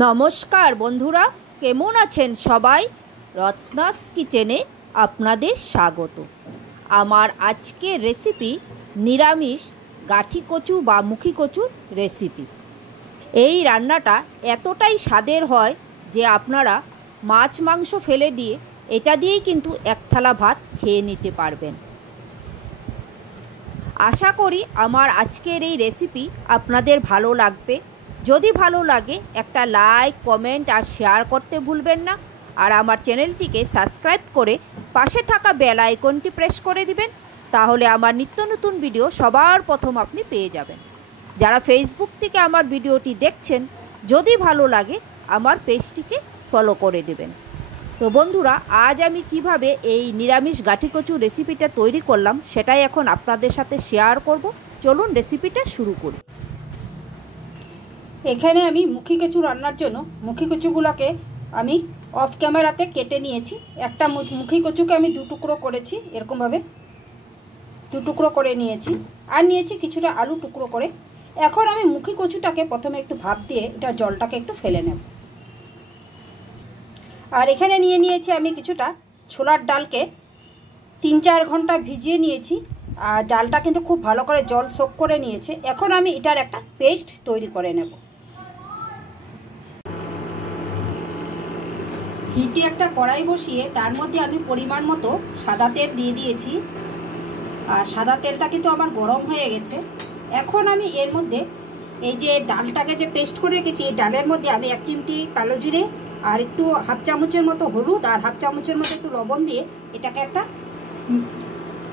নমস্কার বন্ধুরা, কেমন আছেন সবাই? রত্নাস কিচেনে আপনাদের স্বাগত। আমার আজকের রেসিপি নিরামিষ গাঠি কচু বা মুখী কচুর রেসিপি। এই রান্নাটা এতটাই স্বাদের হয় যে আপনারা মাছ মাংস ফেলে দিয়ে এটা দিয়েই কিন্তু এক থালা ভাত খেয়ে নিতে পারবেন। আশা করি আমার আজকের এই রেসিপি আপনাদের ভালো লাগবে। যদি ভালো লাগে একটা লাইক, কমেন্ট আর শেয়ার করতে ভুলবেন না। আর আমার চ্যানেলটিকে সাবস্ক্রাইব করে পাশে থাকা বেল আইকনটি প্রেস করে দিবেন, তাহলে আমার নিত্য নতুন ভিডিও সবার প্রথম আপনি পেয়ে যাবেন। যারা ফেসবুক থেকে আমার ভিডিওটি দেখছেন, যদি ভালো লাগে আমার পেজটিকে ফলো করে দেবেন। তো বন্ধুরা, আজ আমি কিভাবে এই নিরামিষ গাঠি কচু রেসিপিটা তৈরি করলাম সেটাই এখন আপনাদের সাথে শেয়ার করব। চলুন রেসিপিটা শুরু করি। এখানে আমি মুখী কচু রান্নার জন্য মুখী কচুগুলোকে আমি অফ ক্যামেরাতে কেটে নিয়েছি। একটা মুখী কচুকে আমি দু টুকরো করেছি, এরকমভাবে দু টুকরো করে নিয়েছি। আর নিয়েছি কিছুটা আলু টুকরো করে। এখন আমি মুখী কচুটাকে প্রথমে একটু ভাপ দিয়ে এটার জলটাকে একটু ফেলে নেব। আর এখানে নিয়েছি আমি কিছুটা ছোলার ডালকে 3-4 ঘন্টা ভিজিয়ে নিয়েছি। আর ডালটা কিন্তু খুব ভালো করে জল সোক করে নিয়েছে। এখন আমি এটার একটা পেস্ট তৈরি করে নেব। হিটে একটা কড়াই বসিয়ে তার মধ্যে আমি পরিমাণ মতো সাদা তেল দিয়ে দিয়েছি। আর সাদা তেলটা কিন্তু আমার গরম হয়ে গেছে। এখন আমি এর মধ্যে এই যে ডালটাকে যে পেস্ট করে রেখেছি, এই ডালের মধ্যে আমি 1 চিমটি কালো জিরে আর একটু হাফ চামচের মতো হলুদ আর হাফ চামচের মতো একটু লবণ দিয়ে এটাকে একটা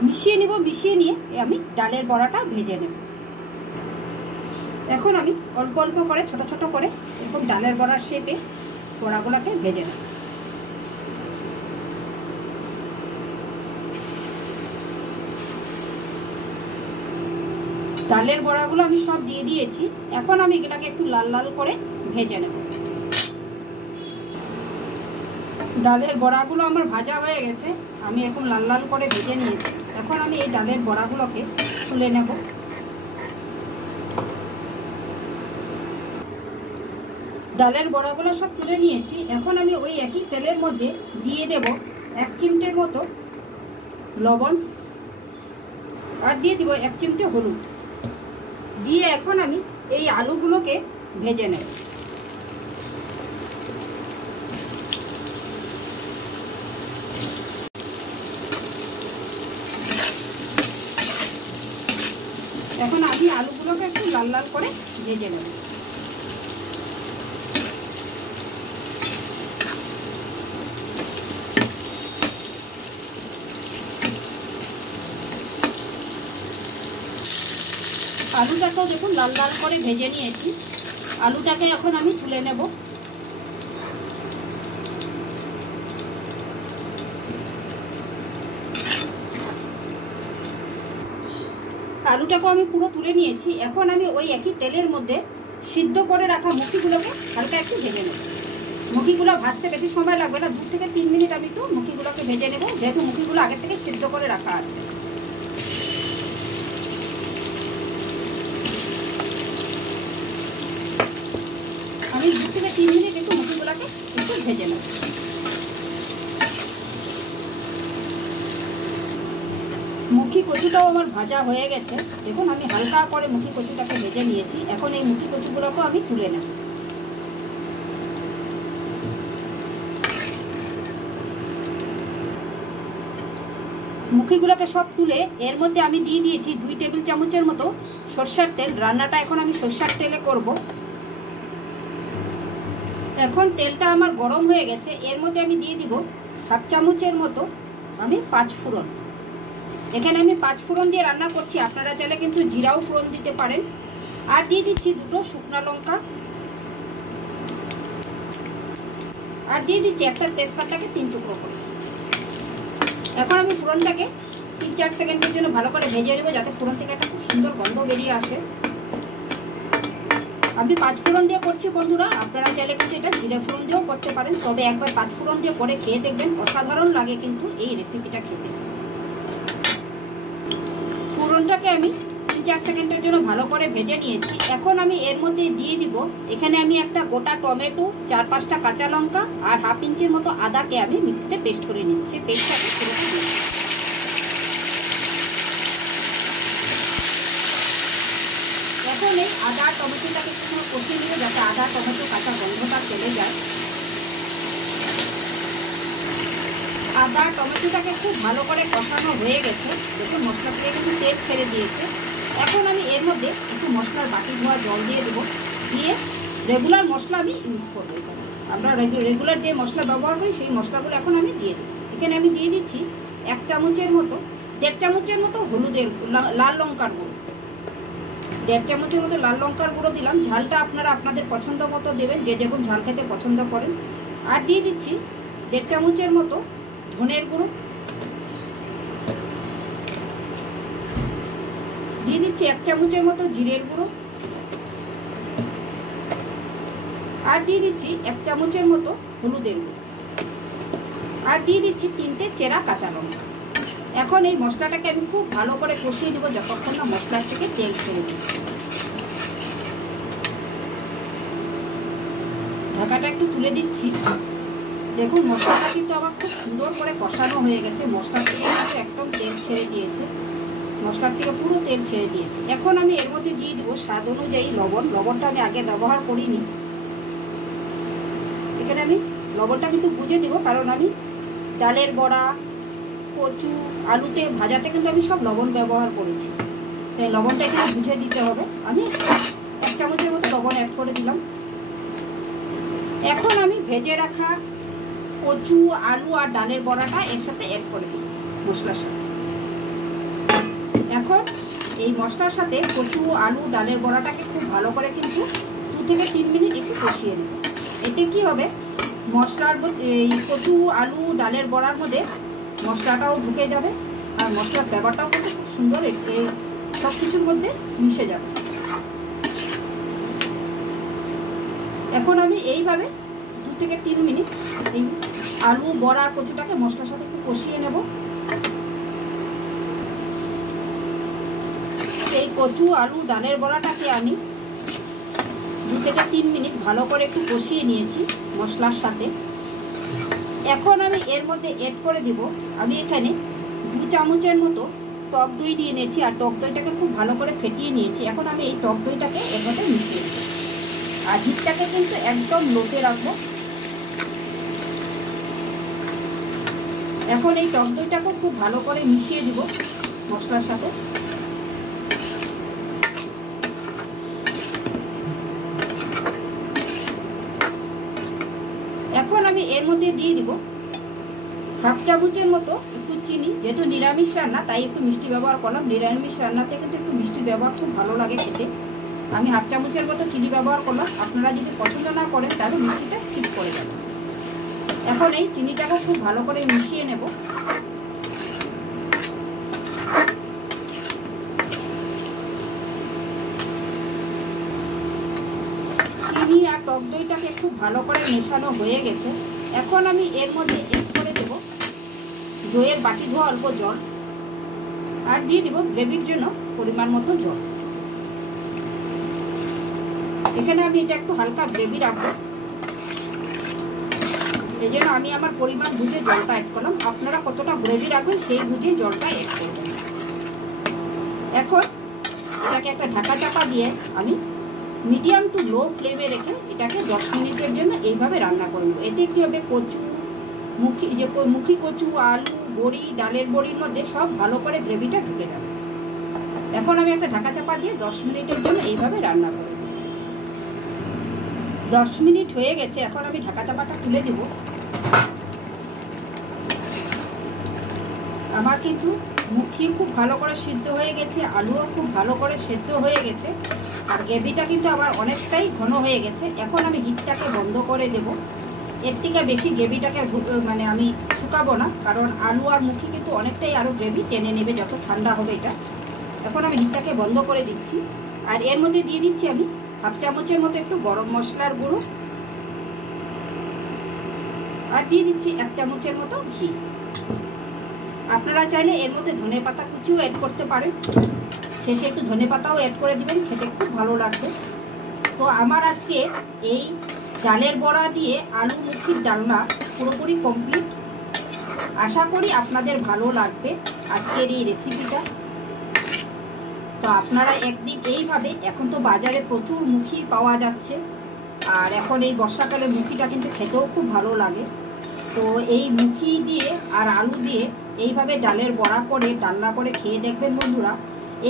মিশিয়ে নিব। মিশিয়ে নিয়ে আমি ডালের বড়াটা ভেজে নেব। এখন আমি অল্প অল্প করে ছোট ছোট করে এরকম ডালের বড়ার শেপে বড়াগুলোকে ভেজে নেব। ডালের বড়াগুলো আমি সব দিয়ে দিয়েছি। এখন আমি এগুলাকে একটু লাল লাল করে ভেজে নেব। ডালের বড়াগুলো আমার ভাজা হয়ে গেছে, আমি এখন লাল লাল করে ভেজে নিয়েছি। এখন আমি এই ডালের বড়াগুলোকে তুলে নেব। ডালের বড়াগুলো সব তুলে নিয়েছি। এখন আমি ওই একই তেলের মধ্যে দিয়ে দেব 1 চিমটের মতো লবণ আর দিয়ে দিব 1 চিমটে হলুদ দিয়ে এখন আমি এই আলুগুলোকে ভেজে নেব। এখন আমি আলুগুলোকে একটু লাল লাল করে ভেজে নেব। আলুটাকেও দেখুন লাল লাল করে ভেজে নিয়েছি। আলুটাকে এখন আমি তুলে নেব। আলুটাকেও আমি পুরো তুলে নিয়েছি। এখন আমি ওই একই তেলের মধ্যে সিদ্ধ করে রাখা মুখিগুলোকে হালকা একটু ভেজে নেব। মুখিগুলো ভাজতে বেশি সময় লাগবে না, 2 থেকে 3 মিনিট আমি একটু মুখিগুলোকে ভেজে নেব, যেহেতু মুখিগুলো আগে থেকে সিদ্ধ করে রাখা আছে। আমি 2 থেকে 3 মিনিট একটু মুখিগুলোকে একটু ভেজে নেব। মুখী কচুটাও আমার ভাজা হয়ে গেছে। দেখুন আমি হালকা করে মুখী কচুটাকে ভেজে নিয়েছি। এখন এই মুখী কচুগুলোকেও আমি তুলে নেব। মুখিগুলোকে সব তুলে এর মধ্যে আমি দিয়ে দিয়েছি 2 টেবিল চামচের মতো সরষের তেল। রান্নাটা এখন আমি সরষের তেলে করব। এখন তেলটা আমার গরম হয়ে গেছে। এর মধ্যে আমি দিয়ে দিব হাফ চামচের মতো আমি 5 ফোড়ন। এখানে আমি 5 ফোড়ন দিয়ে রান্না করছি, আপনারা চাইলে কিন্তু জিরাও ফোড়ন দিতে পারেন। আর দিয়ে দিচ্ছি 2 শুকনো লঙ্কা আর দিয়ে দিচ্ছি একটা তেজপাতাকে 3 টুকরো করে। এখন আমি ফোড়নটাকে 3-4 সেকেন্ডের জন্য ভালো করে ভেজে নেব, যাতে ফোড়ন থেকে একটা খুব সুন্দর গন্ধ বেরিয়ে আসে। আমি 5 ফোড়ন দিয়ে করছি বন্ধুরা, আপনারা চাইলে কিন্তু এটা জিরে ফোড়ন দিয়েও করতে পারেন। তবে একবার 5 ফোড়ন দিয়ে করে খেয়ে দেখবেন, অসাধারণ লাগে কিন্তু এই রেসিপিটা খেতে। ফোড়নটাকে আমি 3-4 সেকেন্ডের জন্য ভালো করে ভেজে নিয়েছি। এখন আমি এর মধ্যে দিয়ে দিব, এখানে আমি একটা গোটা টমেটো, 4-5টা কাঁচা লঙ্কা আর 1/2 ইঞ্চির মতো আদাকে আমি মিক্সিতে পেস্ট করে নিয়েছি। সেই পেস্টটাকে পুরোটা দিয়ে দিচ্ছি। এখন এই আদা টমেটোটাকে একটু কষিয়ে নিয়ে যাতে আদা টমেটো কাঁচা গন্ধটা চলে যায়। আদা টমেটোটাকে খুব ভালো করে কষানো হয়ে গেছে। দেখুন মশলা থেকে কিন্তু তেল ছেড়ে দিয়েছে। এখন আমি এর মধ্যে একটু মশলার বাটি ধোয়া জল দিয়ে দেবো, দিয়ে রেগুলার মশলা আমি ইউজ করবো। এখানে আমরা রেগুলার যে মশলা ব্যবহার করি সেই মশলাগুলো এখন আমি দিয়ে দেবো। এখানে আমি দিয়ে দিচ্ছি 1 চামচের মতো, 1.5 চামচের মতো হলুদের লাল লঙ্কার গুঁড়ো, 1.5 চামচের মতো লাল লঙ্কার গুঁড়ো দিলাম। ঝালটা আপনারা আপনাদের পছন্দ মতো দেবেন, যে যেমন ঝাল খেতে পছন্দ করেন। আর দিয়ে দিচ্ছি 1.5 চামচের মতো ধনের গুঁড়ো, দিয়ে দিচ্ছি 1 চামচের মতো জিরের গুঁড়ো, আর দিয়ে দিচ্ছি 1 চামচের মতো হলুদের গুঁড়ো, আর দিয়ে দিচ্ছি 3টে চেরা কাঁচা লঙ্কা। এখন এই মশলাটাকে আমি খুব ভালো করে কষিয়ে দেবো যতক্ষণ না মশলার থেকে তেল ছেড়ে দিচ্ছি। ঢাকাটা একটু তুলে দিচ্ছি। দেখুন মশলাটা কিন্তু আমার খুব সুন্দর করে কষানো হয়ে গেছে। মশলা থেকে কিন্তু একদম তেল ছেড়ে দিয়েছে, মশলার থেকে পুরো তেল ছেড়ে দিয়েছে। এখন আমি এর মধ্যে দিয়ে দেবো স্বাদ অনুযায়ী লবণ। লবণটা আমি আগে ব্যবহার করিনি, এখানে আমি লবণটা কিন্তু বুঝে দেবো, কারণ আমি ডালের বড়া, কচু, আলুতে, ভাজাতে কিন্তু আমি সব লবণ ব্যবহার করেছি, তাই লবণটা এখানে বুঝে দিতে হবে। আমি 1 চামচের মতো লবণ অ্যাড করে দিলাম। এখন আমি ভেজে রাখা কচু, আলু আর ডালের বড়াটা এর সাথে অ্যাড করে দিই মশলার সাথে। এখন এই মশলার সাথে কচু, আলু, ডালের বড়াটাকে খুব ভালো করে কিন্তু 2 থেকে 3 মিনিট একটু কষিয়ে নেব। এতে কি হবে, মশলার এই কচু, আলু, ডালের বড়ার মধ্যে মশলাটাও ঢুকে যাবে আর মশলার ফ্লেভারটাও কিন্তু খুব সুন্দর এই সব কিছুর মধ্যে মিশে যাবে। এখন আমি এইভাবে 2 থেকে 3 মিনিট এই আলু, বড়া, কচুটাকে মশলার সাথে একটু কষিয়ে নেব। এই কচু, আলু, ডালের বড়াটাকে আমি 2 থেকে 3 মিনিট ভালো করে একটু কষিয়ে নিয়েছি মশলার সাথে। এখন আমি এর মধ্যে অ্যাড করে দিব, আমি এখানে 2 চামচের মতো টক দই দিয়ে নিয়েছি আর টক দইটাকে খুব ভালো করে ফেটিয়ে নিয়েছি। এখন আমি এই টক দইটাকে এর মধ্যে মিশিয়ে দেবো আর হিটটাকে কিন্তু একদম লোতে রাখবো। এখন এই টক দইটাকে খুব ভালো করে মিশিয়ে দিব মশলার সাথে। এখন আমি এর মধ্যে দিয়ে দিব 1/2 চামচের মতো একটু চিনি। যেহেতু নিরামিষ রান্না তাই একটু মিষ্টি ব্যবহার করলাম। নিরামিষ রান্নাতে কিন্তু একটু মিষ্টি ব্যবহার খুব ভালো লাগে খেতে। আমি 1/2 চামচের মতো চিনি ব্যবহার করলাম। আপনারা যদি পছন্দ না করেন তাহলে মিষ্টিটা স্কিপ করে যাবেন। এখন এই চিনিটাকে খুব ভালো করে মিশিয়ে নেব। চিনি আর টক দইটাকে খুব ভালো করে মেশানো হয়ে গেছে। এখন আমি এর মধ্যে অ্যাড করে দেব দইয়ের বাটি ধোয়া অল্প জল আর দিয়ে দেব গ্রেভির জন্য পরিমাণ মতো জল। এখানে আমি এটা একটু হালকা গ্রেভি রাখবো, এই জন্য আমি আমার পরিমাণ বুঝে জলটা অ্যাড করলাম। আপনারা কতটা গ্রেভি রাখবেন সেই বুঝে জলটা অ্যাড করবেন। এখন এটাকে একটা ঢাকা চাপা দিয়ে আমি মিডিয়াম টু লো ফ্লেমে রেখে এটাকে 10 মিনিটের জন্য এইভাবে রান্না করব। এতে কী হবে, কচু, মুখি কচু, আলু, বড়ি, ডালের বড়ির মধ্যে সব ভালো করে গ্রেভিটা ঢুকে যাবে। এখন আমি একটা ঢাকা চাপা দিয়ে 10 মিনিটের জন্য এইভাবে রান্না করব। 10 মিনিট হয়ে গেছে। এখন আমি ঢাকা চাপাটা তুলে দেব। আমার কিন্তু মুখি খুব ভালো করে সিদ্ধ হয়ে গেছে, আলুও খুব ভালো করে সেদ্ধ হয়ে গেছে আর গ্রেভিটা কিন্তু আমার অনেকটাই ঘন হয়ে গেছে। এখন আমি হিটটাকে বন্ধ করে দেব। এর থেকে বেশি গ্রেভিটাকে মানে আমি শুকাবো না, কারণ আলু আর মুখি কিন্তু অনেকটাই আরও গ্রেভি টেনে নেবে যত ঠান্ডা হবে এটা। এখন আমি হিটটাকে বন্ধ করে দিচ্ছি আর এর মধ্যে দিয়ে দিচ্ছি আমি 1/2 চামচের মতো একটু গরম মশলার গুঁড়ো আর দিয়ে দিচ্ছি 1 চামচের মতো ঘি। আপনারা চাইলে এর মধ্যে ধনেপাতা কুচিও অ্যাড করতে পারেন, শেষে একটু ধনেপাতাও অ্যাড করে দিবেন, খেতে খুব ভালো লাগবে। তো আমার আজকে এই ডালের বড়া দিয়ে আলু মুখির ডালনা পুরোপুরি কমপ্লিট। আশা করি আপনাদের ভালো লাগবে আজকের এই রেসিপিটা। তো আপনারা একদিক এইভাবে, এখন তো বাজারে প্রচুর মুখি পাওয়া যাচ্ছে, আর এখন এই বর্ষাকালে মুখিটা কিন্তু খেতেও খুব ভালো লাগে। তো এই মুখি দিয়ে আর আলু দিয়ে এইভাবে ডালের বড়া করে ডালনা করে খেয়ে দেখবেন বন্ধুরা।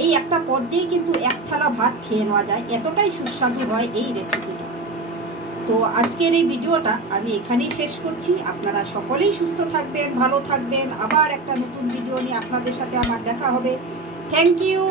এই একটা পদ দিয়েই কিন্তু এক থালা ভাত খেয়ে নেওয়া যায়, এতটাই সুস্বাদু হয় এই রেসিপিটা। তো আজকের এই ভিডিওটা আমি এখানেই শেষ করছি। আপনারা সকলেই সুস্থ থাকবেন, ভালো থাকবেন। আবার একটা নতুন ভিডিও নিয়ে আপনাদের সাথে আমার দেখা হবে। Thank you.